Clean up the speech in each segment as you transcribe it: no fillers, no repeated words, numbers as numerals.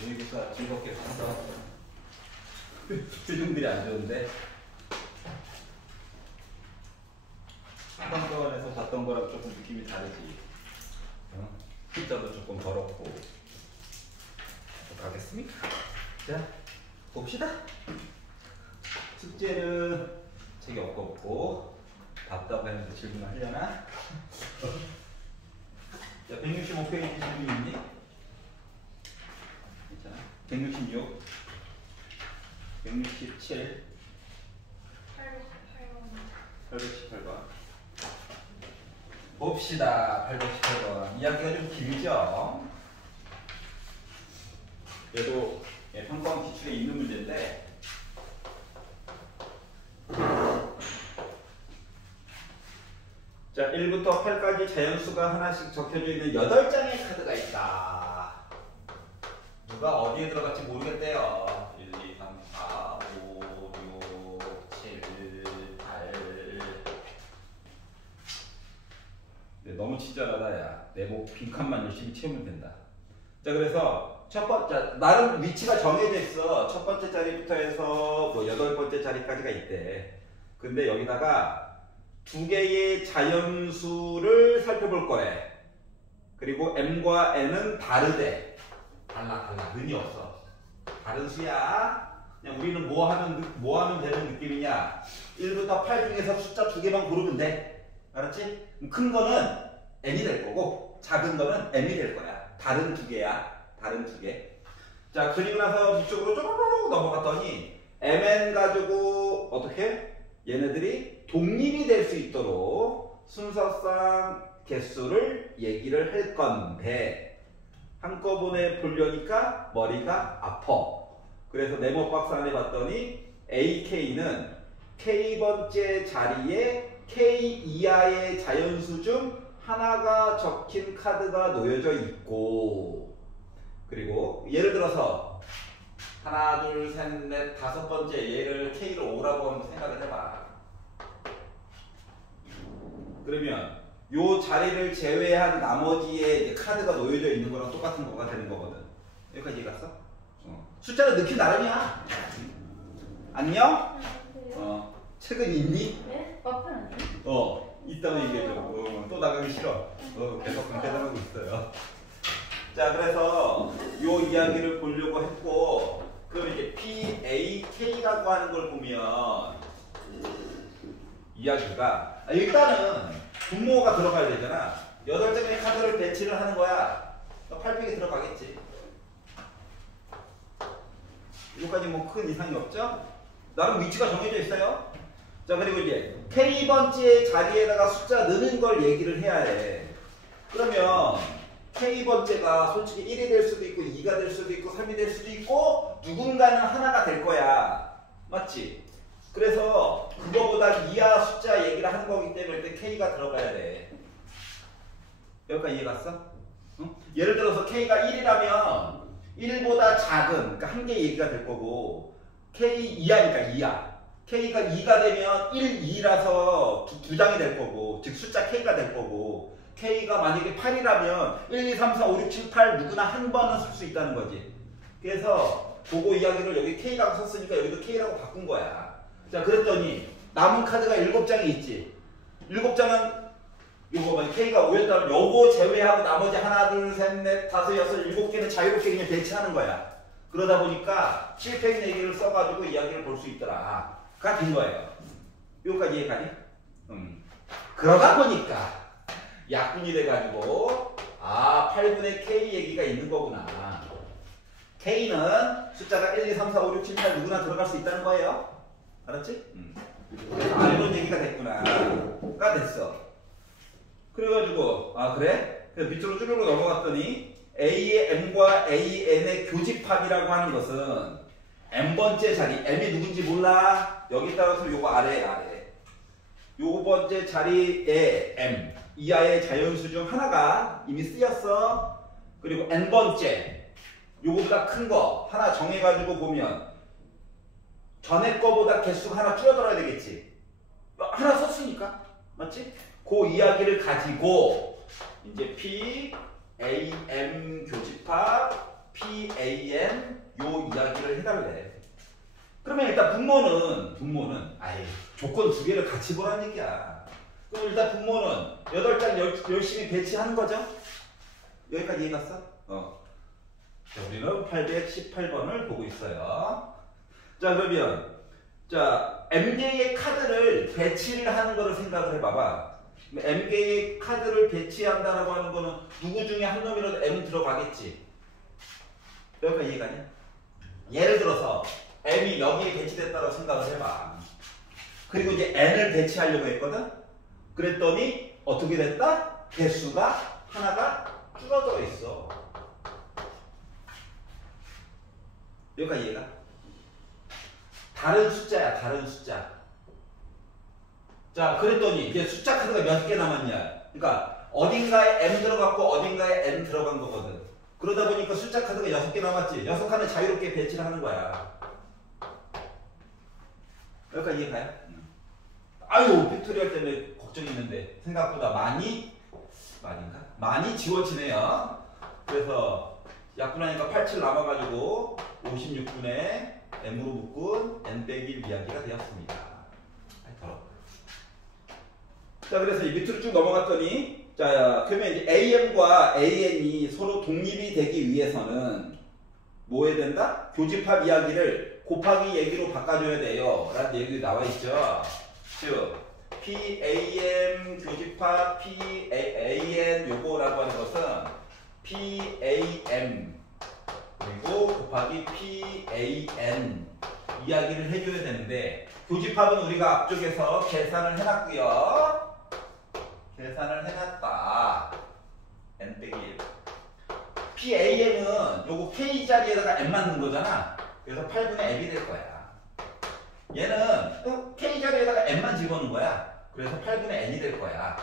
모의고사 즐겁게 봤어. 표정들이 안 좋은데. 한번에서 봤던 거랑 조금 느낌이 다르지. 숫자도 조금 더럽고. 가겠습니까? 자, 봅시다. 숙제는 책이 엎어먹고 답답 했는데 질문하려나? 자, 165페이지 질문 있니? 괜찮아. 166, 167, 818번. 봅시다. 818번. 이야기가 좀 길죠? 그래도 평가원 기출에 있는 문제인데 자, 1부터 8까지 자연수가 하나씩 적혀져 있는 8장의 카드가 있다. 누가 어디에 들어갈지 모르겠대요. 1, 2, 3, 4, 5, 6, 7, 8. 네, 너무 친절하다, 야. 내목 빈칸만 열심히 채우면 된다. 자, 그래서 첫 번째, 나름 위치가 정해져 있어. 첫 번째 자리부터 해서 뭐 8번째 자리까지가 있대. 근데 여기다가 두 개의 자연수를 살펴볼 거래. 그리고 m과 n은 다르대. 달라. 의미 없어. 다른 수야. 그냥 우리는 뭐 하면 되는 느낌이냐. 1부터 8 중에서 숫자 2개만 고르면 돼. 알았지? 큰 거는 n이 될 거고, 작은 거는 m이 될 거야. 다른 2개야. 다른 2개. 자, 그리고 나서 이쪽으로 쪼르륵 넘어갔더니 mn 가지고 어떻게? 얘네들이 독립이 될 수 있도록 순서상 개수를 얘기를 할 건데 한꺼번에 보려니까 머리가 아파. 그래서 네모 박스 안에 봤더니 AK는 K번째 자리에 K 이하의 자연수 중 하나가 적힌 카드가 놓여져 있고, 그리고 예를 들어서 하나, 둘, 셋, 넷, 5번째 얘를 K를 5라고 한번 생각을 해봐. 그러면 요 자리를 제외한 나머지에 카드가 놓여져 있는 거랑 똑같은 거가 되는 거거든. 여기까지 갔어? 숫자를 넣기 나름이야. 안녕? 책은 있니? 네? 와플 아니에요? 있다고 얘기해줘. 또 나가기 싫어. 계속 강퇴당하고 있어요. 자, 그래서 요 이야기를 보려고 했고, 그럼 이제 PAK라고 하는 걸 보면 이야기가 일단은 분모가 들어가야 되잖아. 8장의 카드를 배치를 하는 거야. 8팩에 들어가겠지. 여기까지 뭐 큰 이상이 없죠? 나름 위치가 정해져 있어요. 자, 그리고 이제 K번째 자리에다가 숫자 넣는 걸 얘기를 해야 해. 그러면 K번째가 솔직히 1이 될 수도 있고 2가 될 수도 있고 3이 될 수도 있고 누군가는 하나가 될 거야. 맞지? 그래서 그거보다 이하 숫자 얘기를 하는 거기 때문에 일단 K가 들어가야 돼. 여기까지 이해 갔어? 응? 예를 들어서 K가 1이라면 1보다 작은, 그러니까 한 개 얘기가 될 거고, K 이하니까 이하. K가 2가 되면 1, 2라서 두 장이 될 거고, 즉 숫자 K가 될 거고, K가 만약에 8이라면 1, 2, 3, 4, 5, 6, 7, 8 누구나 한 번은 쓸 수 있다는 거지. 그래서 그거 이야기를 여기 K라고 썼으니까 여기도 K라고 바꾼 거야. 자, 그랬더니 남은 카드가 7장이 있지. 7장은 요거 봐. K가 5였다면 요거 제외하고 나머지 하나, 둘, 셋, 넷, 다섯, 여섯, 7개는 자유롭게 그냥 배치하는 거야. 그러다 보니까 7팩 얘기를 써가지고 이야기를 볼 수 있더라. 가 된 거예요. 요까지 이해가니? 그러다 보니까 약분이 돼가지고 8분의 K 얘기가 있는 거구나. K는 숫자가 1, 2, 3, 4, 5, 6, 7, 8 누구나 들어갈 수 있다는 거예요. 알았지? 그래서 알던 얘기가 됐구나. 가 됐어. 그래가지고 그래? 그래서 밑으로 쭈르륵 넘어갔더니 A의 M과 AN의 교집합이라고 하는 것은 M번째 자리, M이 누군지 몰라? 여기 따라서 요거 아래. 요 번째 자리에 M 이하의 자연수 중 하나가 이미 쓰였어. 그리고 N번째 요거보다 큰 거 하나 정해가지고 보면 전에 거보다 개수가 하나 줄어들어야 되겠지. 하나 썼으니까. 맞지? 그 이야기를 가지고 이제 P, A, M 교집합, PAN 요 이야기를 해달래. 그러면 일단 분모는 아이 조건 두 개를 같이 보라는 얘기야. 그럼 일단 분모는 8장 열심히 배치하는 거죠? 여기까지 이해 갔어? 자, 우리는 818번을 보고 있어요. 자, 그러면 자, M개의 카드를 배치를 하는 거를 생각을 해봐봐. M개의 카드를 배치한다라고 하는 거는 누구 중에 한 놈이라도 M은 들어가겠지. 여기까지 이해가냐? 예를 들어서 M이 여기에 배치됐다고 생각을 해봐. 그리고 이제 N을 배치하려고 했거든? 그랬더니 어떻게 됐다? 개수가 하나가 줄어들어 있어. 여기까지 이해가? 다른 숫자야, 다른 숫자. 자, 그랬더니 이제 숫자 카드가 몇 개 남았냐? 그러니까 어딘가에 M 들어갔고 어딘가에 N 들어간 거거든. 그러다 보니까 숫자 카드가 6개 남았지. 6칸을 자유롭게 배치를 하는 거야. 여기까지 이해가요? 아유, 팩토리얼 때문에 걱정이 있는데 생각보다 많이 지워지네요. 그래서 약분하니까 87 남아가지고 56분의 M으로 묶은 N 빼기 1 이야기가 되었습니다. 자, 그래서 이 밑으로 쭉 넘어갔더니, 자, 그러면 이제 AM과 AN이 서로 독립이 되기 위해서는 뭐 해야 된다? 교집합 이야기를 곱하기 얘기로 바꿔줘야 돼요. 라는 얘기 나와 있죠. 즉, PAM 교집합 PAN 요거라고 하는 것은 PAM 그리고 곱하기 PAN 이야기를 해줘야 되는데, 교집합은 우리가 앞쪽에서 계산을 해놨고요. 계산을 해놨다. N 빼기 1. PAM은 요거 K 자리에다가 M 맞는 거잖아. 그래서 8분의 M이 될 거야. 얘는 K 자리에다가 M만 집어넣은 거야. 그래서 8분의 N이 될 거야.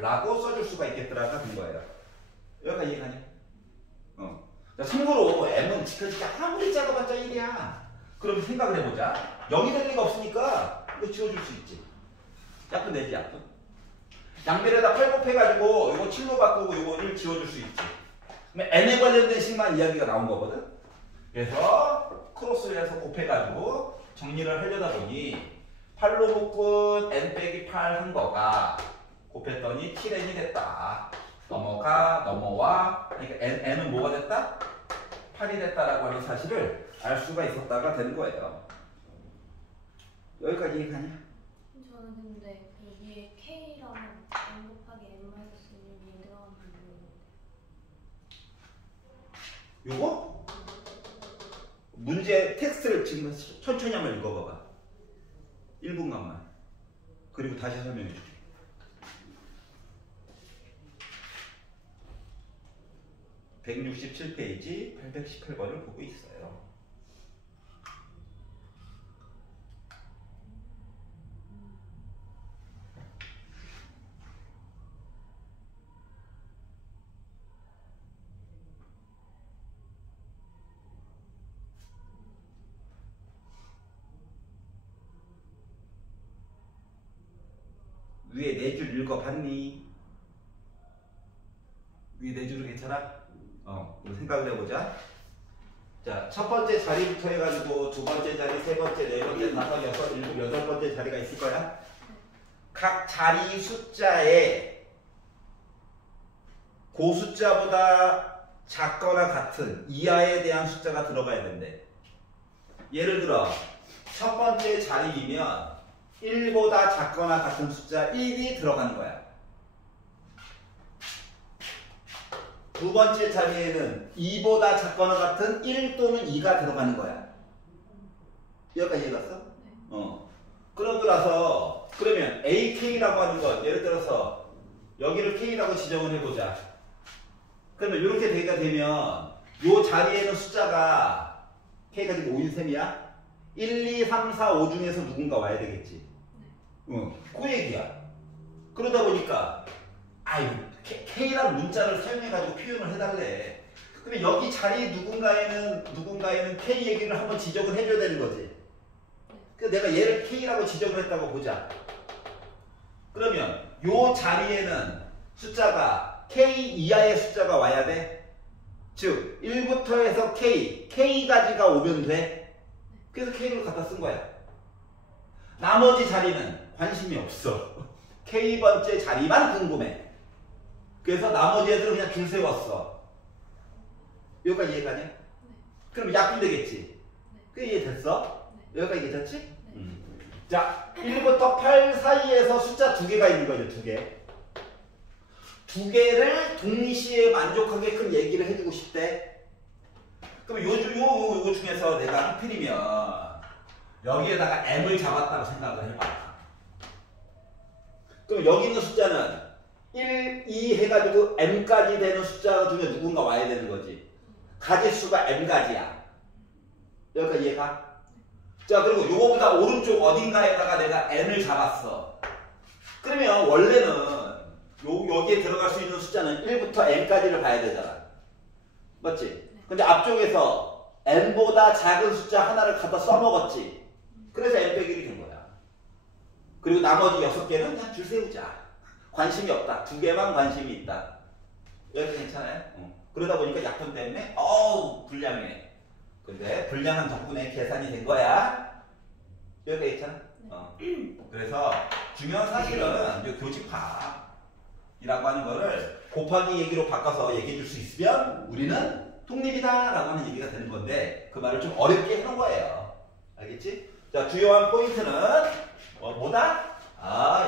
라고 써줄 수가 있겠더라가 된 거예요. 여기까지 이해가냐? 자, 참고로 M은 지켜지기 아무리 작아봤자 1이야. 그럼 생각을 해보자. 0이 될 리가 없으니까 이거 지워줄 수 있지. 약분 되지, 약분. 양변에다 8 곱해가지고 이거 7로 바꾸고 이거 1 지워줄 수 있지. 그러면 N에 관련된 식만 이야기가 나온 거거든. 그래서 크로스를 해서 곱해가지고 정리를 하려다 보니 8로 묶은 N 빼기 8 한 거가 곱했더니 7N이 됐다. 넘어와. 그러니까 N은 뭐가 됐다? 8이 됐다라고 하는 사실을 알 수가 있었다가 되는 거예요. 여기까지 이해가냐? 저는 근데 여기에 K랑 M 곱하기 M-1이 들어간 부분인데 요거? 문제 텍스트를 지금 천천히 한번 읽어봐봐. 1분간만. 그리고 다시 설명해 줄게. (167페이지) 818번을 보고 있어요. 위에 4줄 읽어봤니? 위에 4줄은 괜찮아? 생각을 해보자. 자, 첫 번째 자리부터 해가지고 두 번째 자리, 세 번째, 네 번째, 다섯, 여섯, 일곱, 여덟 번째 자리가 있을 거야. 각 자리 숫자에 그 숫자보다 작거나 같은 이하에 대한 숫자가 들어가야 된대. 예를 들어 첫 번째 자리이면 1보다 작거나 같은 숫자 1이 들어가는 거야. 두 번째 자리에는 2보다 작거나 같은 1 또는 2가 들어가는 거야. 여기까지 이해갔어? 그러고 나서 그러면 AK라고 하는 것, 예를 들어서 여기를 K라고 지정을 해보자. 그러면 이렇게 되게 되면 이 자리에는 숫자가 K가 지금 5인 셈이야. 1, 2, 3, 4, 5 중에서 누군가 와야 되겠지. 그 얘기야. 그러다 보니까 K라는 문자를 사용해가지고 표현을 해달래. 그러면 여기 자리 누군가에는 K 얘기를 한번 지적을 해줘야 되는 거지. 그래서 내가 얘를 K라고 지적을 했다고 보자. 그러면 요 자리에는 숫자가 K 이하의 숫자가 와야 돼? 즉 1부터 해서 K까지가 오면 돼. 그래서 K를 갖다 쓴 거야. 나머지 자리는 관심이 없어. K번째 자리만 궁금해. 그래서 나머지 애들은 그냥 줄 세웠어. 여기까지 이해가냐? 네. 그럼 약분 되겠지? 네. 그 이해됐어? 네. 여기까지 이해됐지? 네. 자, 1부터 8 사이에서 숫자 2개가 있는 거죠. 2개. 2개를 동시에 만족하게끔 얘기를 해주고 싶대. 그럼 요 중에서 내가 하필이면 여기에다가 m을 잡았다고 생각을 해봐. 그럼 여기 있는 숫자는 1, 2 해가지고 m까지 되는 숫자 중에 누군가 와야 되는 거지. 가지수가 m가지야. 여기까지 이해가? 자, 그리고 요거보다 오른쪽 어딘가에다가 내가 n을 잡았어. 그러면 원래는 여기에 들어갈 수 있는 숫자는 1부터 n까지를 봐야 되잖아. 맞지? 근데 앞쪽에서 n보다 작은 숫자 하나를 갖다 써먹었지. 그래서 n 빼기 1이 된 거야. 그리고 나머지 6개는 그냥 줄 세우자. 관심이 없다. 2개만 관심이 있다. 여기 괜찮아요? 그러다 보니까 약분 때문에 불량해. 근데 불량한 덕분에 계산이 된 거야. 여기가 있잖아. 그래서 중요한 사실은 이 교집합이라고 하는 거를 곱하기 얘기로 바꿔서 얘기해 줄 수 있으면 우리는 독립이다 라고 하는 얘기가 되는 건데 그 말을 좀 어렵게 해놓은 거예요. 알겠지? 자, 주요한 포인트는 뭐다?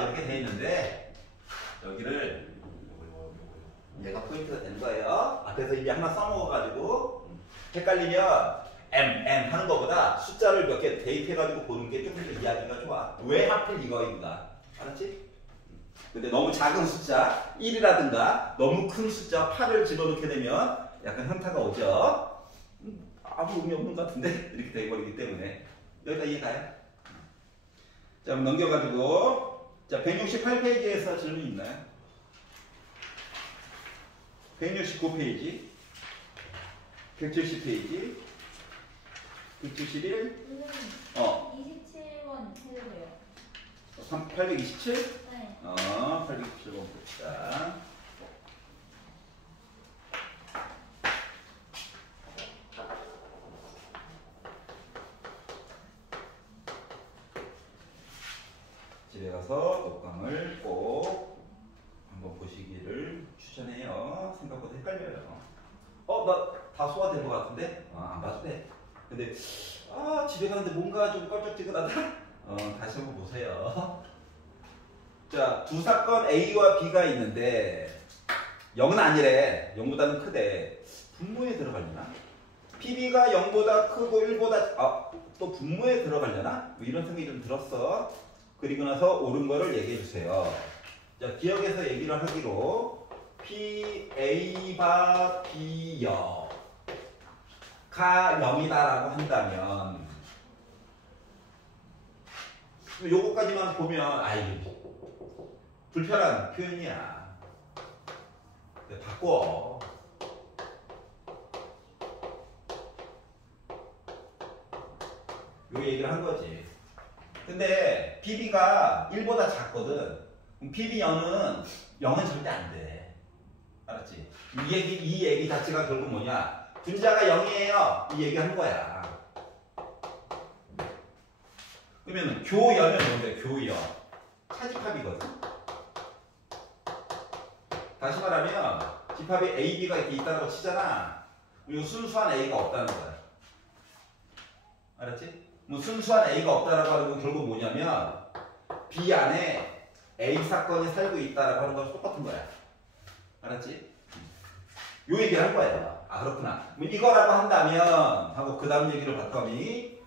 이렇게 돼 있는데 여기를 얘가 포인트가 되는 거예요. 앞에서 이제 하나 써먹어가지고 헷갈리면 M 하는 것보다 숫자를 몇 개 대입해가지고 보는 게 조금 더 이야기가 좋아. 왜 하필 이거인가? 알았지? 근데 너무 작은 숫자 1이라든가 너무 큰 숫자 8을 집어넣게 되면 약간 현타가 오죠. 아무 의미 없는 것 같은데 이렇게 돼버리기 때문에 여기다 이해가요? 자, 그럼 넘겨가지고 자 168페이지에서 질문 있나요? 169페이지 170페이지 171 27번 해주세요. 827? 네. 827번 봅시다. 집에 가서 녹감을 꼭 한번 보시기를 추천해요. 생각보다 헷갈려요. 나 다 소화된 것 같은데? 안 봐도 돼. 근데 집에 가는데 뭔가 좀 껄쩍지근하다? 다시 한번 보세요. 자, 두 사건 A와 B가 있는데 0은 아니래. 0보다는 크대. 분모에 들어가려나? PB가 0보다 크고 1보다 또 분모에 들어가려나? 뭐 이런 생각이 좀 들었어. 그리고 나서 옳은 거를 얘기해 주세요. 자, 기억에서 얘기를 하기로 P, A바 B 0가 0이다라고 한다면 요거까지만 보면 이게 불편한 표현이야. 바꿔. 요 얘기를 한 거지. 근데 PB가 1보다 작거든. PB0은 0은 절대 안 돼. 알았지? 이 얘기 자체가 결국 뭐냐? 분자가 0이에요. 이 얘기 하는 거야. 그러면 교연은 뭔데? 교연. 차집합이거든. 다시 말하면 집합에 A, B가 이렇게 있다고 치잖아. 그리고 순수한 A가 없다는 거야. 알았지? 뭐 순수한 A가 없다라고 하는 건 결국 뭐냐면 B 안에 A 사건이 살고 있다라고 하는 거랑 똑같은 거야. 알았지? 요 얘기를 할 거예요. 그렇구나. 뭐 이거라고 한다면 하고 그 다음 얘기를 봤더니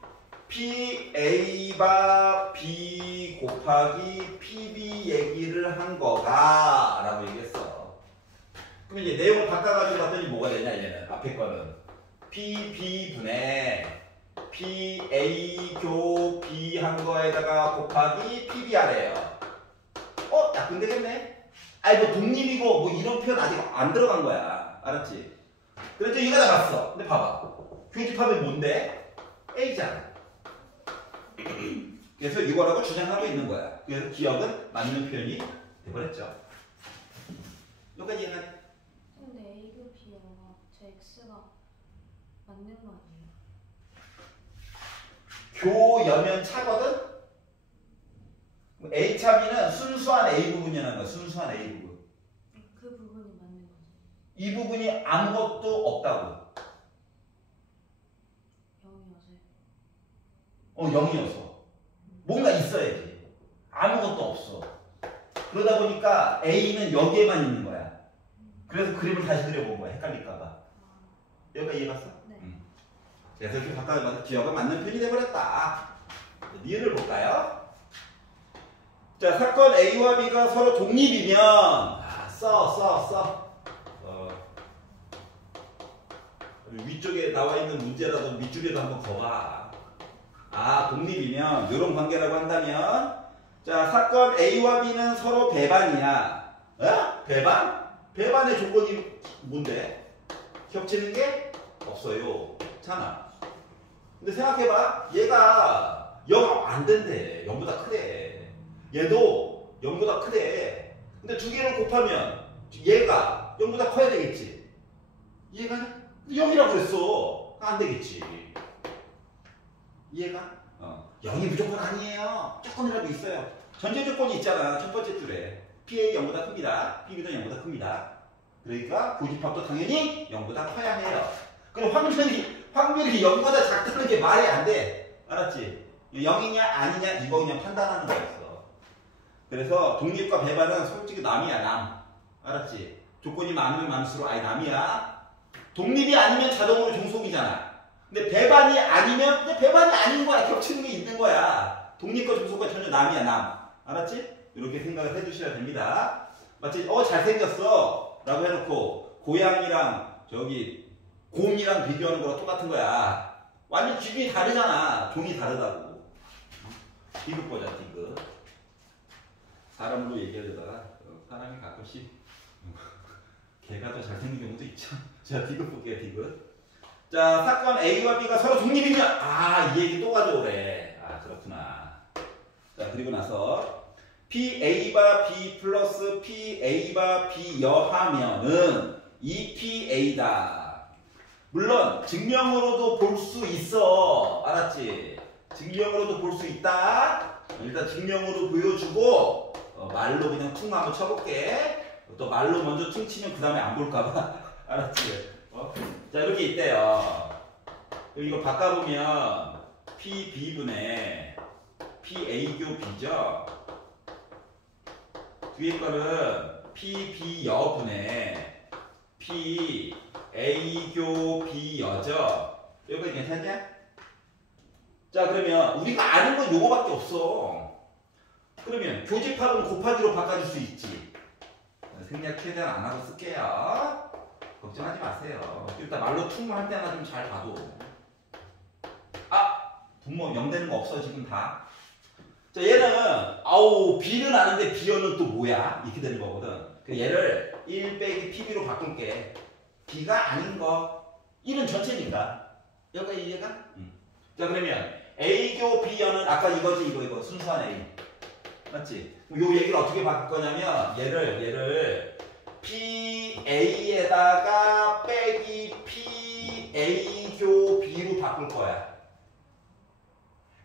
P, A바 B 곱하기 PB 얘기를 한 거다 라고 얘기했어. 그럼 이제 내용을 바꿔가지고 봤더니 뭐가 되냐 얘는 앞에 거는 PB분의 P, A, 교, B 한 거에다가 곱하기 PBR이에요. 약분 되겠네? 뭐 독립이고 뭐 이런 표현 아직 안 들어간 거야. 알았지? 그래서 이거 나갔어. 근데 봐봐. 교집합이 뭔데? A잖아. 그래서 이거라고 주장하고 있는 거야. 그래서 기억은 맞는 표현이 돼버렸죠. 여기까지 이해가네? 근데 A교 B가 제 X가 맞는 거 아니에요? 교여면 차거든? A 차 B는 순수한 A 부분이라는 거야. 순수한 A 부분. 그 부분이 맞는 거죠. 이 부분이 아무것도 없다고. 0이어서요? 0이어서. 뭔가 있어야지. 아무것도 없어. 그러다 보니까 A는 여기에만 있는 거야. 그래서 그림을 다시 그려본 거야. 헷갈릴까봐. 여기가 이해갔어? 네. 그래서 이렇게 바꿔서 기어가 맞는 편이 돼버렸다. 니은을 볼까요? 자, 사건 A와 B가 서로 독립이면 써. 위쪽에 나와 있는 문제라도 밑줄에도 한번 거봐. 독립이면 이런 관계라고 한다면 자, 사건 A와 B는 서로 배반이야. 배반? 배반의 조건이 뭔데? 겹치는 게 없어요. 잖아. 근데 생각해봐. 얘가 0 안 된대. 0보다 크대. 얘도 0보다 크대. 근데 두 개를 곱하면 얘가 0보다 커야 되겠지. 이해가 0이라고 그랬어. 안 되겠지. 이해가? 0이 무조건 아니에요. 조건이라도 있어요. 전제 조건이 있잖아. 첫 번째 줄에. PA 0보다 큽니다. PB도 0보다 큽니다. 그러니까 교집합도 당연히 0보다 커야 해요. 그럼 확률이 0보다 작다는 게 말이 안 돼. 알았지? 0이냐 아니냐 이거 그냥 판단하는 거였어. 그래서 독립과 배반은 솔직히 남이야. 남. 알았지? 조건이 많으면 많을수록 아예 남이야. 독립이 아니면 자동으로 종속이잖아. 근데 배반이 아니면 근데 배반이 아닌 거야. 겹치는 게 있는 거야. 독립과 종속과 전혀 남이야. 남. 알았지? 이렇게 생각을 해주셔야 됩니다. 마치 잘생겼어 라고 해놓고 고양이랑 저기 곰이랑 비교하는 거랑 똑같은 거야. 완전 기분이 다르잖아. 종이 다르다고. 디귿 보자. 디귿. 사람으로 얘기하려다가 사람이 가끔씩 개가 더 잘생긴 경우도 있죠. 자, 디귿 볼게요. 디귿. 자, 사건 A와 B가 서로 독립이면 이 얘기 또 가져오래. 그렇구나. 자, 그리고 나서 PA바 B 플러스 PA바 B여 하면은 2PA다. 물론 증명으로도 볼 수 있어. 알았지? 증명으로도 볼 수 있다. 일단 증명으로 보여주고 말로 그냥 퉁 한번 쳐볼게. 또 말로 먼저 퉁 치면 그 다음에 안 볼까봐. 알았지? 자, 이렇게 있대요. 이거 바꿔보면 PB분의 PA교 B죠? 뒤에 거는 PB여분의 PA교 B여죠? 여기 괜찮냐? 자, 그러면 우리가 아는 건 요거밖에 없어. 그러면 교집합은 곱하기로 바꿔줄 수 있지. 생략 최대한 안 하고 쓸게요. 걱정하지 마세요. 일단 말로 퉁할 때나 좀 잘 봐도. 분모 0 되는 거 없어 지금 다. 자, 얘는 B는 아는데 B여는 또 뭐야? 이렇게 되는 거거든. 얘를 1 빼기 PB로 바꿀게. B가 아닌 거 1은 전체니까. 여기까지 이해가? 자, 그러면 A교 B여는 아까 이거지 이거 순수한 A. 맞지? 요 얘기를 어떻게 바꿀 거냐면 얘를 PA에다가 빼기 PA교 B로 바꿀 거야.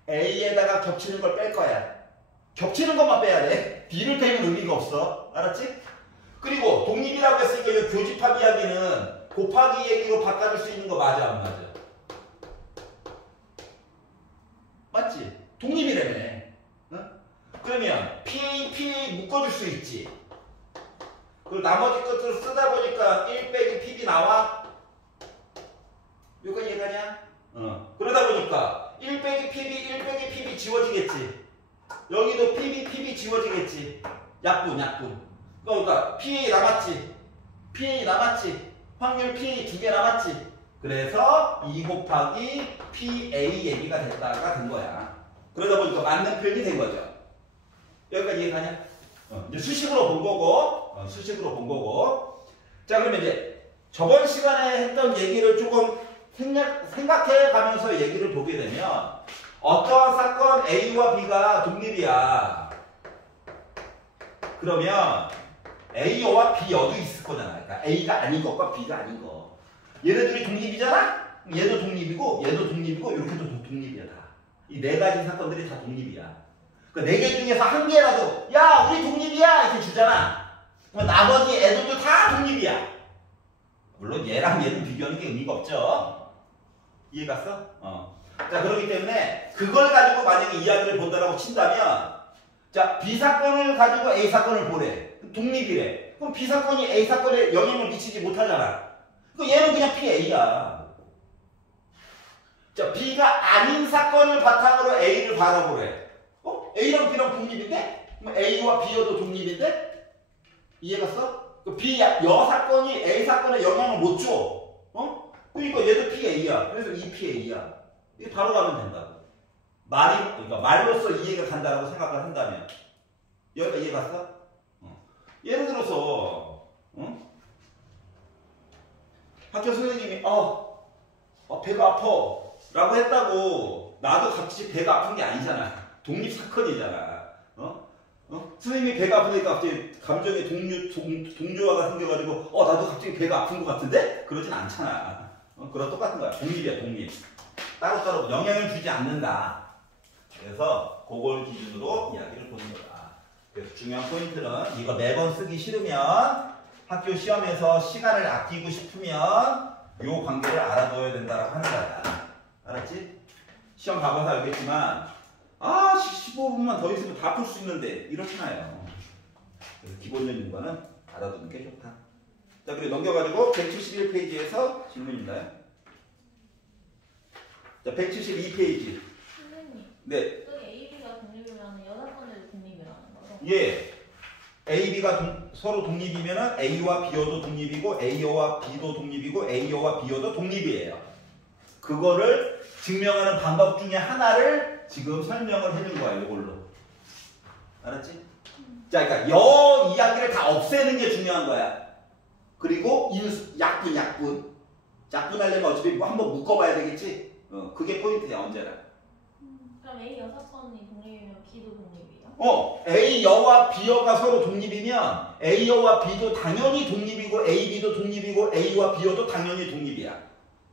A에다가 겹치는 걸 뺄 거야. 겹치는 것만 빼야 돼. B를 빼면 의미가 없어. 알았지? 그리고 독립이라고 했으니까 이 교집합 이야기는 곱하기 얘기로 바꿔줄 수 있는 거 맞아 안 맞아? 맞지? 독립이라며. 그러면 PA 묶어줄 수 있지. 그리고 나머지 것들을 쓰다 보니까 1 빼기 PB 나와? 여기까지 이해가냐? 그러다 보니까 1 빼기 PB 지워지겠지. 여기도 PB 지워지겠지. 약분. 그러니까 PA 남았지. 확률 PA 2개 남았지. 그래서 2 곱하기 PA 얘기가 됐다가 된 거야. 그러다 보니까 맞는 표현이 된 거죠. 여기까지 이해가냐? 이제 수식으로 본 거고. 자, 그러면 이제 저번 시간에 했던 얘기를 조금 생각해 가면서 얘기를 보게 되면 어떠한 사건 A와 B가 독립이야. 그러면 A여와 B여도 있을 거잖아. 그러니까 A가 아닌 것과 B가 아닌 거. 얘네들이 독립이잖아? 얘도 독립이고 얘도 독립이고 이렇게도 독립이야 다. 이 네 가지 사건들이 다 독립이야. 그 네 개 중에서 한 개라도 야 우리 독립이야 이렇게 주잖아. 그럼 나머지 애들도 다 독립이야. 물론 얘랑 얘는 비교하는 게 의미가 없죠. 이해 갔어? 자 그렇기 때문에 그걸 가지고 만약에 이야기를 본다라고 친다면 자 B 사건을 가지고 A 사건을 보래. 독립이래. 그럼 B 사건이 A 사건에 영향을 미치지 못하잖아. 그 얘는 그냥 PA야. 자 B가 아닌 사건을 바탕으로 A를 바라보래. A랑 B랑 독립인데? 그럼 A와 B여도 독립인데? 이해 갔어? 그 B 여사건이 A 사건에 영향을 못 줘. 그러니까 얘도 PA야. 그래서 이 PA야. 이게 바로 가면 된다고. 그러니까 말로써 이해가 간다라고 생각을 한다면. 여기가 이해 갔어? 예를 들어서, 학교 선생님이, 배가 아파. 라고 했다고, 나도 같이 배가 아픈 게 아니잖아. 독립사건이잖아. 선생님이 배가 아프니까 갑자기 감정의 동조화가 생겨가지고 나도 갑자기 배가 아픈 것 같은데? 그러진 않잖아. 그런 똑같은 거야. 독립이야 독립. 따로따로 영향을 주지 않는다. 그래서 그걸 기준으로 이야기를 보는 거다. 그래서 중요한 포인트는 이거 매번 쓰기 싫으면 학교 시험에서 시간을 아끼고 싶으면 요 관계를 알아둬야 된다고 하는 거야. 알았지? 시험 가봐서 알겠지만 15분만 더 있으면 다 풀 수 있는데 이렇잖아요. 그래서 기본적인 거는 알아두는 게 좋다. 자 그리고 넘겨가지고 171페이지에서 질문 있나요? 자 172페이지. 선생님. 네. 여기 A, B가 독립이면 여사건들도 독립이라는 거죠? 예. A, B가 서로 독립이면 A와 B여도 독립이고 A와 B도 독립이고 A와 B여도 독립이에요. 그거를 증명하는 방법 중에 하나를 지금 설명을 해준 거야, 이걸로. 알았지? 자, 그러니까 여 이야기를 다 없애는 게 중요한 거야. 그리고 약분. 약분하려면 어차피 한번 묶어봐야 되겠지? 그게 포인트야, 언제나. 그럼 A 여사건이 독립이면 B도 독립이에요? A 여와 B 여가 서로 독립이면 A 여와 B도 당연히 독립이고 A, B도 독립이고 A와 B 여도 당연히 독립이야.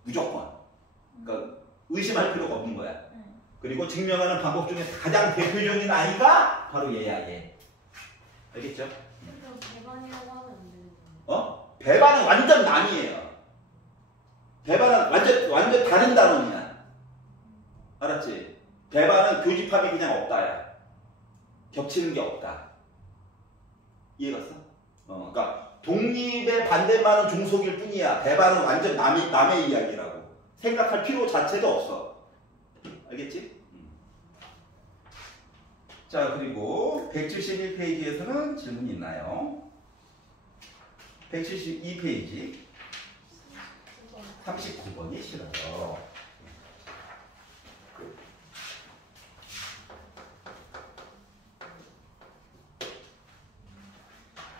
무조건. 그러니까 의심할 필요가 없는 거야. 그리고 증명하는 방법 중에 가장 대표적인 아이가 바로 얘야, 얘. 알겠죠? 그래서 배반이라고 하면 안 되는 거예요? 배반은 완전 남이에요. 배반은 완전 다른 단어냐. 알았지? 배반은 교집합이 그냥 없다야. 겹치는 게 없다. 이해 갔어? 그러니까 독립의 반대말은 종속일 뿐이야. 배반은 완전 남의 이야기라고. 생각할 필요 자체도 없어. 알겠지? 자, 그리고 171페이지에서는 질문이 있나요? 172페이지 39번이 싫어요.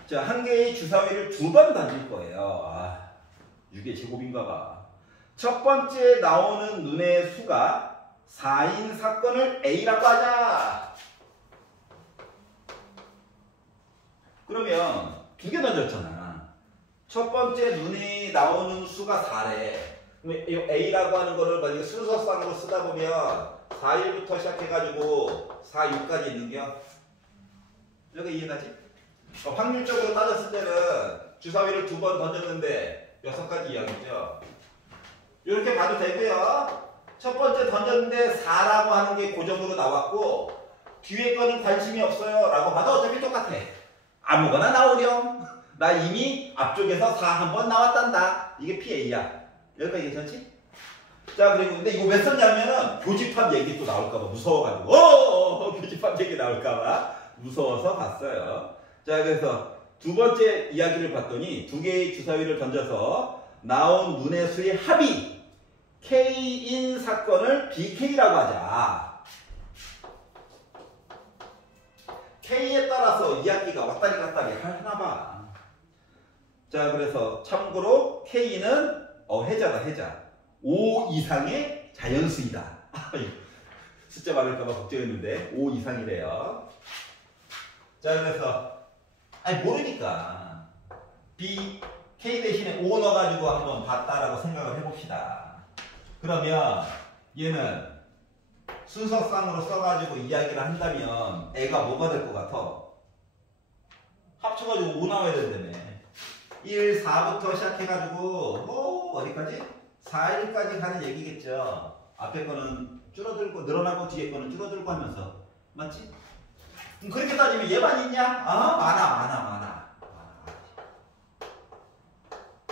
자, 한 개의 주사위를 두 번 던질 거예요. 6의 제곱인가 봐. 첫 번째 나오는 눈의 수가 4인 사건을 A라고 하자. 그러면 두 개 던졌잖아. 첫 번째 눈이 나오는 수가 4래. 그럼 A라고 하는 거를 만약에 순서상으로 쓰다 보면 4일부터 시작해가지고 4, 6까지 있는겨. 여기 이해가지? 확률적으로 따졌을 때는 주사위를 두 번 던졌는데 6가지 이야기죠. 이렇게 봐도 되고요. 첫 번째 던졌는데 4라고 하는 게 고정으로 나왔고 뒤에 거는 관심이 없어요 라고 봐도 어차피 똑같아. 아무거나 나오렴. 나 이미 앞쪽에서 4 한 번 나왔단다. 이게 PA야. 여기까지 괜찮지? 자, 그리고 근데 이거 왜 썼냐면은 교집합 얘기 또 나올까봐 무서워가지고 교집합 얘기 나올까봐 무서워서 봤어요. 자, 그래서 두 번째 이야기를 봤더니 두 개의 주사위를 던져서 나온 눈의 수의 합이 K인 사건을 BK라고 하자. K에 따라서 이야기가 왔다리 갔다리 하나 봐. 자, 그래서 참고로 K는 해자다, 해자. 5 이상의 자연수이다. 숫자 많을까봐 걱정했는데 5 이상이래요. 자, 그래서 모르니까 BK K 대신에 O 넣어가지고 한번 봤다라고 생각을 해봅시다. 그러면 얘는 순서상으로 써가지고 이야기를 한다면 애가 뭐가 될 것 같아? 합쳐가지고 5 나와야 된다며. 1, 4부터 시작해가지고 어디까지? 4, 1까지 가는 얘기겠죠. 앞에 거는 줄어들고 늘어나고 뒤에 거는 줄어들고 하면서. 맞지? 그렇게 따지면 얘만 있냐? 아, 많아.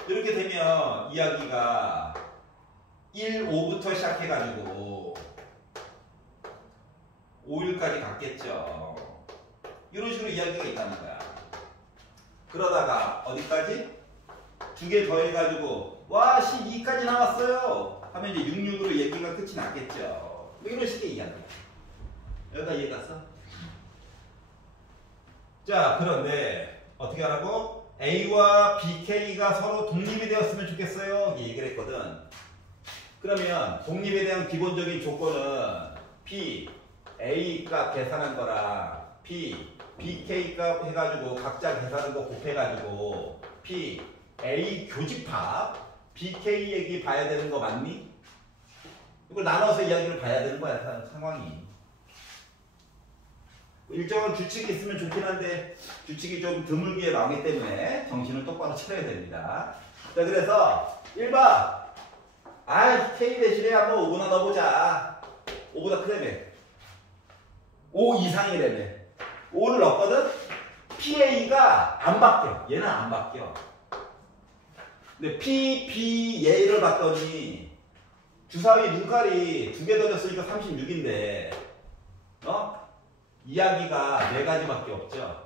이렇게 되면 이야기가 1, 5부터 시작해가지고 5, 1까지 갔겠죠. 이런 식으로 이야기가 있다는 거야. 그러다가 어디까지? 2개 더해가지고 와 12까지 나왔어요 하면 이제 66으로 얘기가 끝이 났겠죠. 뭐 이런 식의 이야기. 여기다 이해 갔어? 자, 그런데 어떻게 하라고? A와 BK가 서로 독립이 되었으면 좋겠어요. 이렇게 얘기를 했거든. 그러면 독립에 대한 기본적인 조건은 P, A 값 계산한 거랑 P, BK 값 해가지고 각자 계산한 거 곱해가지고 P, A 교집합, BK 얘기 봐야 되는 거 맞니? 이걸 나눠서 이야기를 봐야 되는 거야, 상황이. 일정한 규칙이 있으면 좋긴 한데 규칙이 좀 드물게 나오기 때문에 정신을 똑바로 차려야 됩니다. 자, 그래서 1번 K 대신에 한번 5나 넣어보자. 5보다 크다며. 5 이상이라며. 5를 넣었거든? PA가 안 바뀌어. 얘는 안 바뀌어. 근데 P, B, 얘를 봤더니 주사위 눈깔이 2개 던졌으니까 36인데 이야기가 4가지밖에 없죠.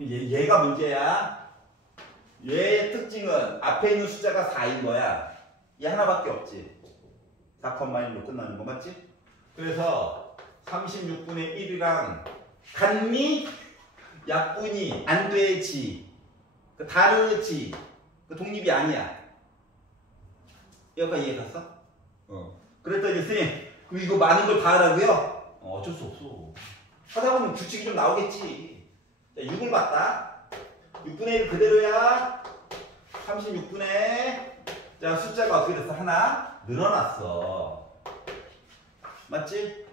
얘가 문제야. 얘의 특징은 앞에 있는 숫자가 4인 거야. 얘 하나밖에 없지. 4,1로 끝나는 거 맞지? 그래서 36분의 1이랑 같니? 약분이 안 되지. 다르지. 독립이 아니야. 여기까지 이해 갔어? 그랬더니 선생님 그럼 이거 많은 걸 다 하라고요? 어쩔 수 없어. 하다 보면 규칙이 좀 나오겠지. 자, 6을 봤다. 6분의 1 그대로야. 36분의 자 숫자가 어떻게 됐어? 하나 늘어났어. 맞지?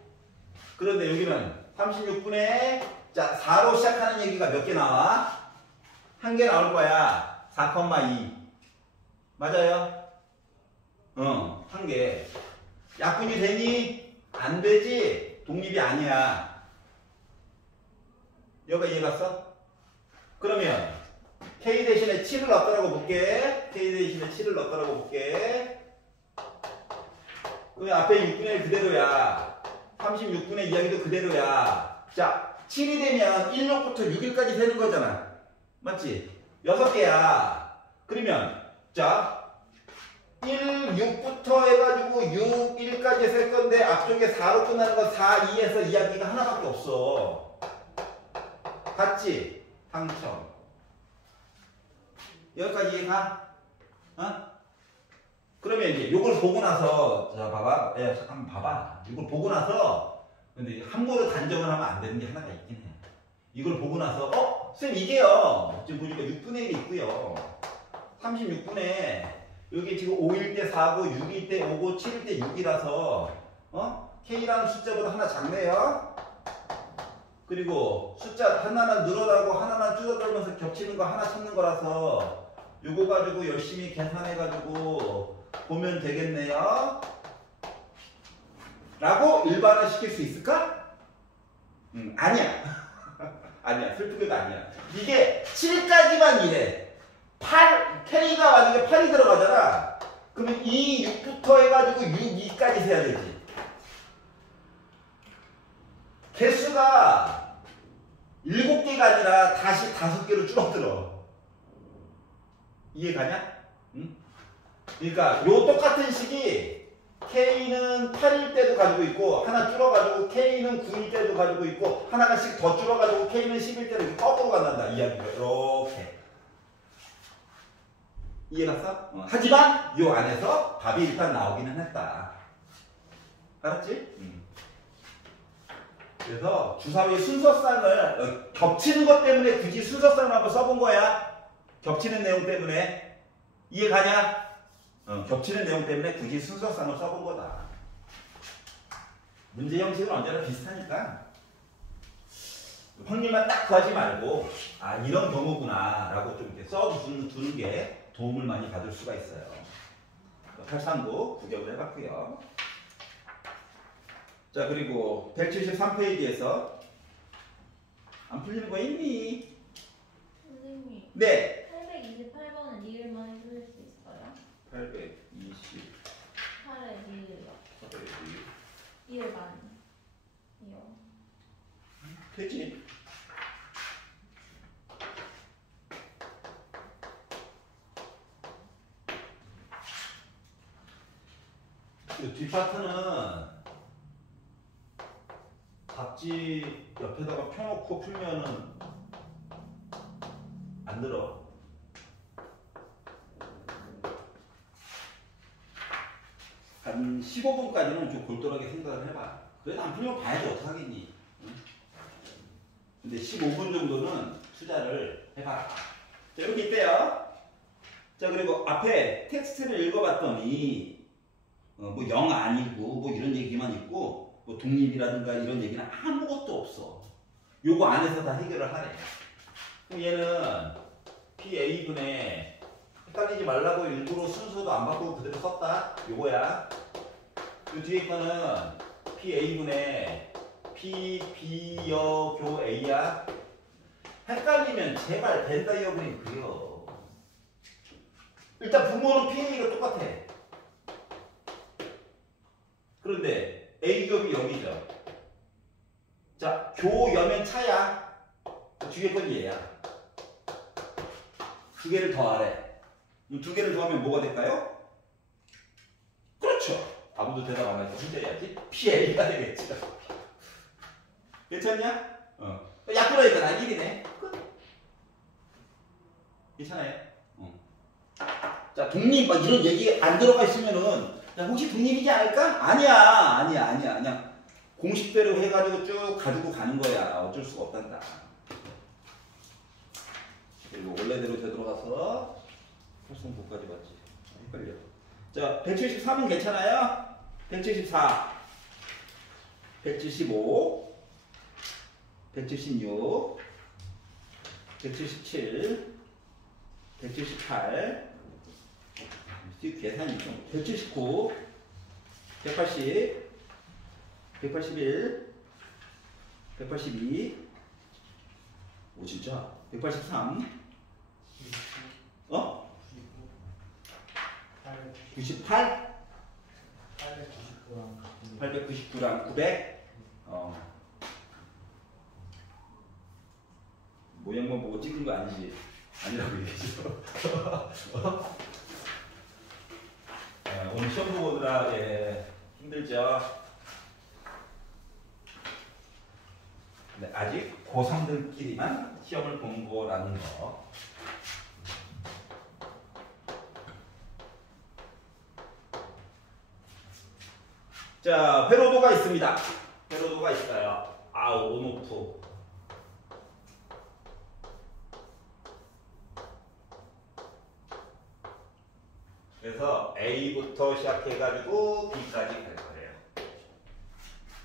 그런데 여기는 36분의 자 4로 시작하는 얘기가 몇 개 나와? 한 개 나올 거야. 4,2 맞아요? 한 개. 약분이 되니? 안 되지? 독립이 아니야. 여기가 이해 갔어? 그러면 K 대신에 7을 넣었더라고 볼게. K 대신에 7을 넣었더라고 볼게. 그러면 앞에 6분의 1 그대로야. 36분의 이야기도 그대로야. 자, 7이 되면 1lok부터 6일까지 세는 거잖아. 맞지? 6개야. 그러면 자 1, 6부터 해가지고 6, 1까지 셀 건데 앞쪽에 4로 끝나는 건 4, 2에서 이야기가 하나밖에 없어. 같지? 당첨. 여기까지 이해가? 그러면 이제 이걸 보고 나서 자 봐봐. 잠깐만 봐봐. 이걸 보고 나서 근데 함부로 단정을 하면 안 되는 게 하나가 있긴 해. 이걸 보고 나서 쌤 이게요. 지금 보니까 6분의 1이 있고요. 36분의 여기 지금 5일 때 4고 6일 때 5고 7일 때 6이라서 K라는 숫자보다 하나 작네요. 그리고 숫자 하나는 늘어나고 하나는 줄어들면서 겹치는 거 하나 찾는 거라서 요거 가지고 열심히 계산해가지고 보면 되겠네요. 라고 일반화 시킬 수 있을까? 아니야. 아니야. 슬프게도 아니야. 이게 7까지만 이래. 8, K가 만약에 8이 들어가잖아. 그러면 2, 6부터 해가지고 6, 2까지 세야 되지. 개수가 7개가 아니라 다시 5개로 줄어들어. 이해가냐? 응? 그러니까 요 똑같은 식이 K는 8일 때도 가지고 있고 하나 줄어가지고 K는 9일 때도 가지고 있고 하나씩 더 줄어가지고 K는 10일 때도 이렇게 거꾸로 간단다. 이야기가 이렇게. 이해갔어? 하지만 요 안에서 답이 일단 나오기는 했다. 알았지? 그래서 주사위 순서상을 겹치는 것 때문에 굳이 순서상을 한번 써본 거야. 겹치는 내용 때문에. 이해가냐? 겹치는 내용 때문에 굳이 순서상을 써본 거다. 문제 형식은 언제나 비슷하니까 확률만 딱 구하지 말고 아 이런 경우구나 라고 좀 이렇게 써두는 게 도움을 많이 받을 수가 있어요. 839 구경을 해봤고요. 자 그리고 173페이지에서 안 풀리는 거 있니? 선생님. 네. 828번은 리을만 해주실 수 있어요? 820 8의 리을요. 820 리을만이요. 되지. 그 뒷파트는 답지 옆에다가 펴놓고 풀면은 안 들어. 한 15분까지는 좀 골똘하게 생각을 해봐. 그래도 안 풀리면 봐야지 어떡하겠니. 응? 근데 15분 정도는 투자를 해봐라. 자, 이렇게 있대요. 자, 그리고 앞에 텍스트를 읽어봤더니 뭐 영 아니고 뭐 이런 얘기만 있고 뭐 독립이라든가 이런 얘기는 아무것도 없어. 요거 안에서 다 해결을 하래. 그럼 얘는 PA분의 헷갈리지 말라고 일부러 순서도 안 바꾸고 그대로 썼다. 요거야. 그 뒤에 거는 PA분의 PB여교 A야. 헷갈리면 제발 벤 다이어그램 그려. 일단 부모는 PA가 똑같아. 그런데 A겹이 여기죠. 자, 교여면 차야. 뒤에 건 얘야. 두 개를 더하래. 두 개를 더하면 뭐가 될까요? 그렇죠. 아무도 대답 안 하니까 혼자 해야지. PA가 되겠죠. 괜찮냐? 약분하니까 난 1이네. 끝. 괜찮아요? 자, 독립 막 이런 얘기 안 들어가 있으면은 야, 혹시 독립이지 않을까? 아니야. 공식대로 해가지고 쭉 가지고 가는 거야. 어쩔 수가 없단다. 그리고 원래대로 되돌아가서 8성부까지 봤지. 헷갈려. 자, 173은 괜찮아요? 174, 175, 176, 177, 178, 계산이 좀 179, 180, 181, 182, 오 진짜 183, 98, 899랑 900. 모양만 보고 찍은 거 아니지? 아니라고 얘기했죠. 오늘 시험 보고 오느라 힘들죠? 네, 아직 고3들끼리만 시험을 보는 거라는 거. 자, 회로도가 있습니다. 회로도가 있어요. 온오프. 그래서 A부터 시작해가지고 B까지 갈 거예요.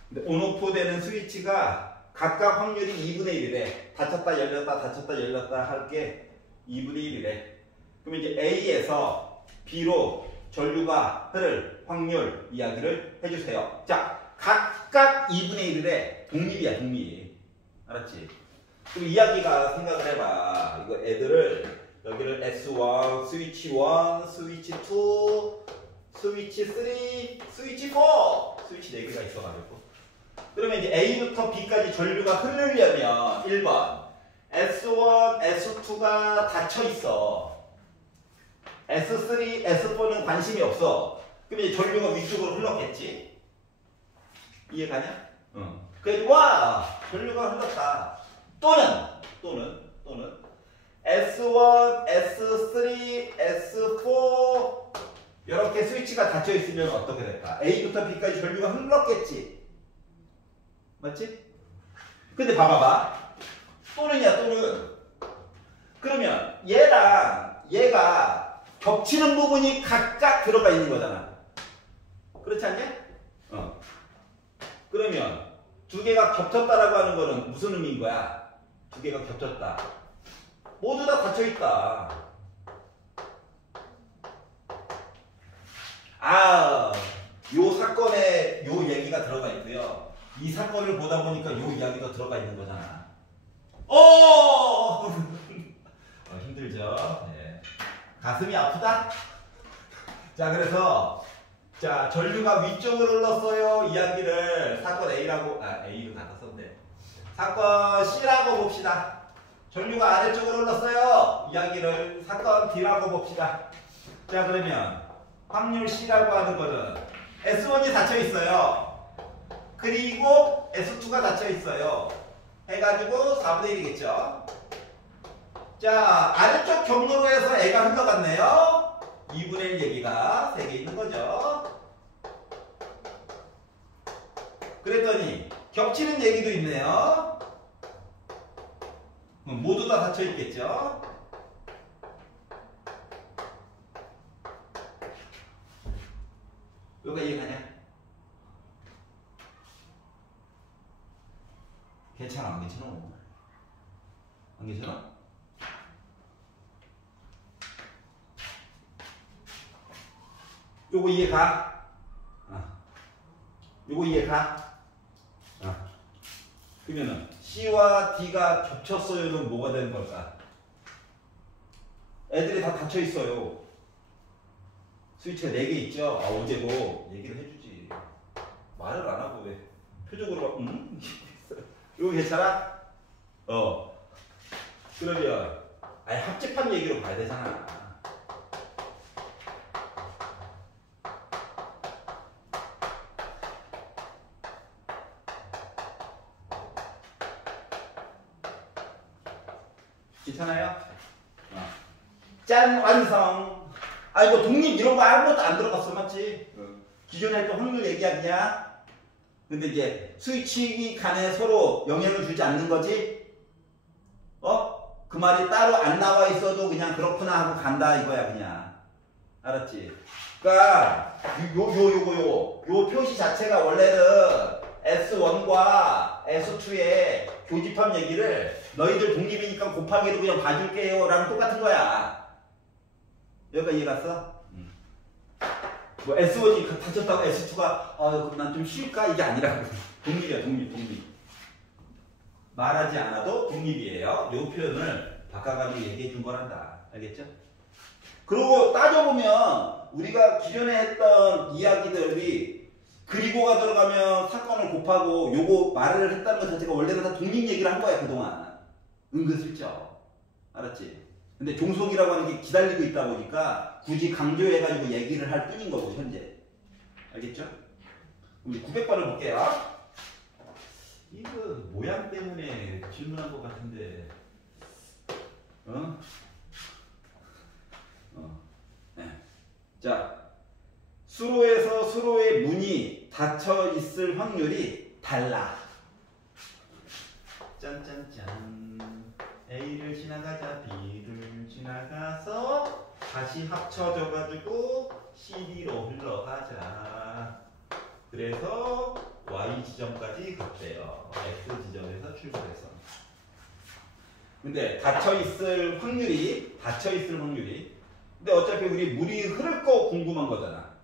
근데 온오프 되는 스위치가 각각 확률이 2분의 1이래. 닫혔다 열렸다 닫혔다 열렸다 할 게 2분의 1이래. 그러면 이제 A에서 B로 전류가 흐를 확률 이야기를 해주세요. 자, 각각 2분의 1이래. 독립이야, 독립. 알았지? 그럼 이야기가 생각을 해봐. 이거 애들을 여기를 S1, 스위치 1, 스위치 2, 스위치 3, 스위치 4 스위치 4개가 있어가지고 그러면 이제 A부터 B까지 전류가 흐르려면 1번 S1, S2가 닫혀있어. S3, S4는 관심이 없어. 그럼 이제 전류가 위쪽으로 흘렀겠지. 이해가냐? 그래도 와! 전류가 흘렀다. 또는 S1, S3, S4 이렇게 스위치가 닫혀 있으면 어떻게 될까? A부터 B까지 전류가 흘렀겠지. 맞지? 근데 봐봐봐. 또는 그러면 얘랑 얘가 겹치는 부분이 각각 들어가 있는 거잖아. 그렇지 않냐? 그러면 두 개가 겹쳤다라고 하는 거는 무슨 의미인 거야? 두 개가 겹쳤다. 모두 다 닫혀있다. 요 사건에 요 얘기가 들어가 있고요. 이 사건을 보다 보니까 요 이야기도 들어가 있는 거잖아. 힘들죠? 네. 가슴이 아프다? 자, 그래서 자, 전류가 위쪽으로 흘렀어요. 이야기를 사건 A라고, A로 갖다 썼네. 사건 C라고 봅시다. 전류가 아래쪽으로 흘렀어요. 이야기를 사건 D라고 봅시다. 자, 그러면 확률 C라고 하는 거는 S1이 닫혀 있어요. 그리고 S2가 닫혀 있어요. 해가지고 4분의 1이겠죠. 자, 아래쪽 경로로 해서 애가 흘러갔네요. 2분의 1 얘기가 3개 있는 거죠. 그랬더니 겹치는 얘기도 있네요. 모두 다 닫혀 있겠죠. 요거 이해가냐? 괜찮아, 안 괜찮아? 안 괜찮아? 요거 이해가? 요거 이해가? 그러면은 C와 D가 겹쳤어요는 뭐가 되는 걸까? 애들이 다 닫혀 있어요. 스위치가 4개 있죠? 어제도 얘기를 해주지. 말을 안 하고 왜 표정으로 막 이거 괜찮아? 그러면 아예 합집합 얘기로 가야 되잖아. 괜찮아요? 짠! 완성! 이거 독립 이런 거 아무것도 안 들어갔어, 맞지? 기존에 했던 확률 얘기하냐? 근데 이제 스위치 간에 서로 영향을 주지 않는 거지? 그 말이 따로 안 나와 있어도 그냥 그렇구나 하고 간다 이거야, 그냥. 알았지? 그니까, 요 표시 자체가 원래는 S1과 S2의 교집합 얘기를 너희들 독립이니까 곱하기로 그냥 봐줄게요 라는 똑같은 거야. 여기까지 이해 갔어? 뭐 S1이 닫혔다고 S2가 그럼 난 좀 쉴까? 이게 아니라고. 독립이야, 독립. 말하지 않아도 독립이에요. 요 표현을 바꿔가지고 얘기해 준 거란다. 알겠죠? 그리고 따져보면 우리가 기존에 했던 이야기들이 그리고가 들어가면 사건을 곱하고 요거 말을 했다는 것 자체가 원래는 다 독립 얘기를 한 거야, 그동안. 은근슬쩍. 알았지? 근데 종속이라고 하는 게 기다리고 있다 보니까 굳이 강조해가지고 얘기를 할 뿐인 거고, 현재. 알겠죠? 우리 900번을 볼게요. 이거 모양 때문에 질문한 것 같은데. 네. 자, 수로에서 수로의 문이 닫혀 있을 확률이 달라. 짠짠짠. A를 지나가자 B를 지나가서 다시 합쳐져 가지고 CD로 흘러가자. 그래서 Y 지점까지 갔대요. X 지점에서 출발해서. 근데 닫혀있을 확률이 근데 어차피 우리 물이 흐를 거 궁금한 거잖아.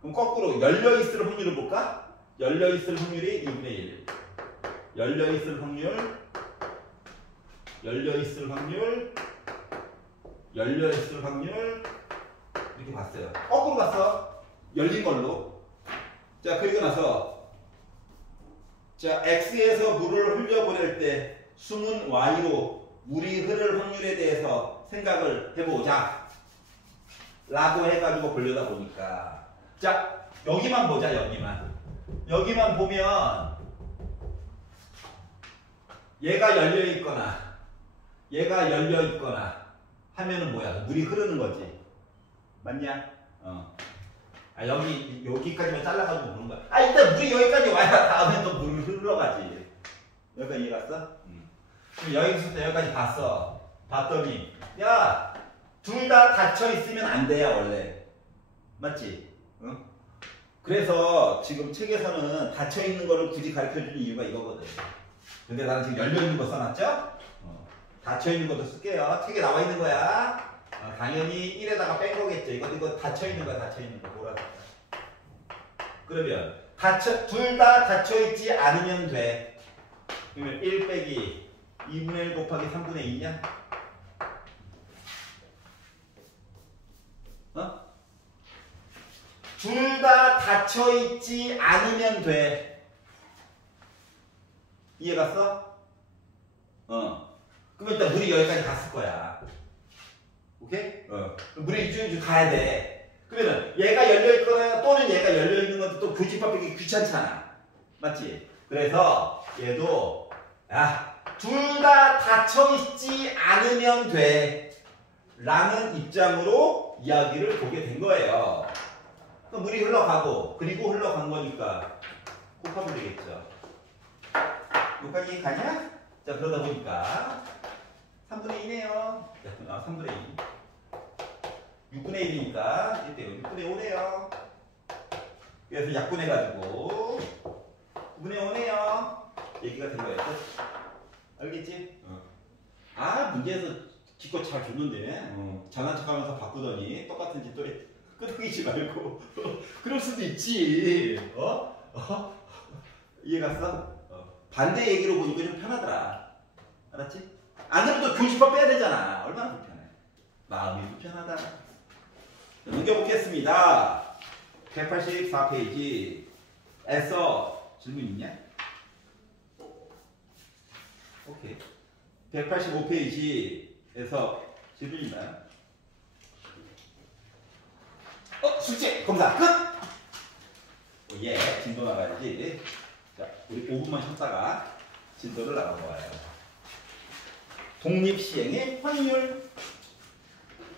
그럼 거꾸로 열려있을 확률을 볼까? 열려있을 확률이 2분의 1. 열려있을 확률 이렇게 봤어요. 거꾸로 봤어. 열린 걸로. 자, 그리고 나서 자, X에서 물을 흘려보낼 때 숨은 Y로 물이 흐를 확률에 대해서 생각을 해보자 라고 해가지고 보려다 보니까 자, 여기만 보자. 여기만 보면 얘가 열려있거나 하면은 뭐야? 물이 흐르는 거지. 맞냐? 여기까지만 잘라가지고 보는 거야. 일단 물이 여기까지 와야 다음에 또 물이 흘러가지. 여기까지 이해 갔어? 그럼 여기서부터 여기까지 봤어. 봤더니 야, 둘 다 닫혀 있으면 안 돼요 원래. 맞지? 응? 그래서 지금 책에서는 닫혀 있는 거를 굳이 가르쳐 주는 이유가 이거거든. 근데 나는 지금 열려 있는 거 써놨죠? 닫혀 있는 것도 쓸게요. 책에 나와 있는 거야. 당연히 1에다가 뺀 거겠죠. 이거 닫혀 있는 거야, 닫혀 있는 거. 뭐라. 그러면 둘 다 닫혀 있지 않으면 돼. 그러면 1 빼기 2분의 1 곱하기 3분의 2냐? 둘 다 닫혀 있지 않으면 돼. 이해 갔어? 그럼 일단 물이 여기까지 갔을 거야. 오케이? 물이 이쪽으로 가야 돼. 그러면 얘가 열려있거나 또는 얘가 열려있는 것도 또 교집합하기 귀찮잖아. 맞지? 그래서 얘도 둘 다 닫혀있지 않으면 돼 라는 입장으로 이야기를 보게 된 거예요. 그럼 물이 흘러가고 그리고 흘러간 거니까 곱하면 되겠죠. 여기까지 가냐? 자, 그러다 보니까 3분의 2네요. 3분의 2. 6분의 1이니까 이때 6분의 5네요. 그래서 약분해가지고 9분의 5네요. 얘기가 된 거예요. 알겠지? 문제에서 기껏 잘 줬는데 잘난 척하면서 바꾸더니 똑같은 짓 또 끄덕이지 말고 그럴 수도 있지. 이해 갔어? 반대 얘기로 보니까 좀 편하더라. 알았지? 안 그래도 교집합 빼야 되잖아. 얼마나 불편해. 마음이 불편하다. 넘겨보겠습니다. 184페이지에서 질문 있냐? 오케이. 185페이지에서 질문 있나요? 숙제 검사 끝! 예, 진도 나가야지. 자, 우리 5분만 쉬었다가 진도를 나가보아요. 독립시행의 확률.